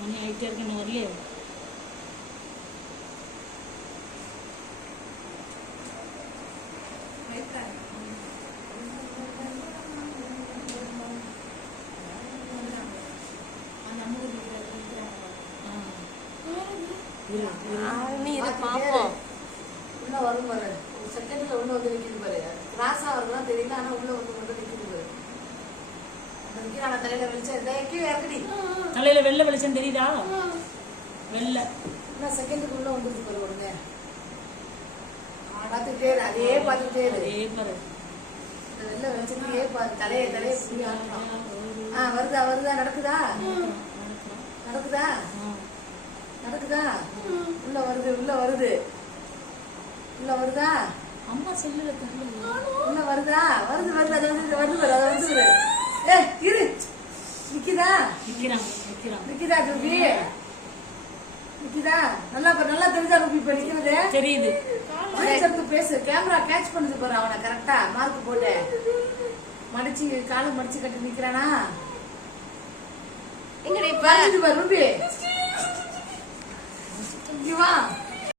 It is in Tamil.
மணி ஆகிட்டே இருக்கு, இன்னும் வரலையே. பாப்போம் உள்ள வரும் பாரு, ஒரு செகண்ட்ல உள்ள வந்து நிக்குது பாரு. கிராஸா வருதுலாம் தெரியல, ஆனா உள்ள வந்து மட்டும் நிக்குது பாரு. அந்த நிக்கிறான தலையில வெளிச்சம் கீழே இறக்கடி. தலையில வெள்ளை வெளிச்சம் தெரியுதா? வெள்ளை இன்னும் செகண்டுக்கு உள்ள வந்துருச்சு பாரு. உடனே பார்த்துட்டே இரு, அதே பார்த்துட்டே இரு. அதே பாரு, வெள்ளை வெளிச்சத்தையே பாரு. தலையை புரிய ஆட்டணும். வருதா வருதா, நடக்குதா நடக்குதா நடக்குதா, உள்ள வருது உள்ள வருது உள்ள வருதா. அம்மா செல்லுல உள்ள வருதா, வருது வருது, அது வந்து வருது வருது, அது வந்து வருது. இரு, நிக்குதா நிக்குதா ரூபி, நிக்குதா? நல்லா பாரு, நல்லா தெரியுதா ரூபி? இப்ப நிக்கிறது தெரியுது. பேசு, கேமரா கேட்ச் பண்ணுது பாரு. அவனை கரெக்டா மார்க் போட்டு மடிச்சு காலை மடிச்சு கட்டி நிக்கிறானா? எங்கடி பாரு ரூபி, இங்க வா.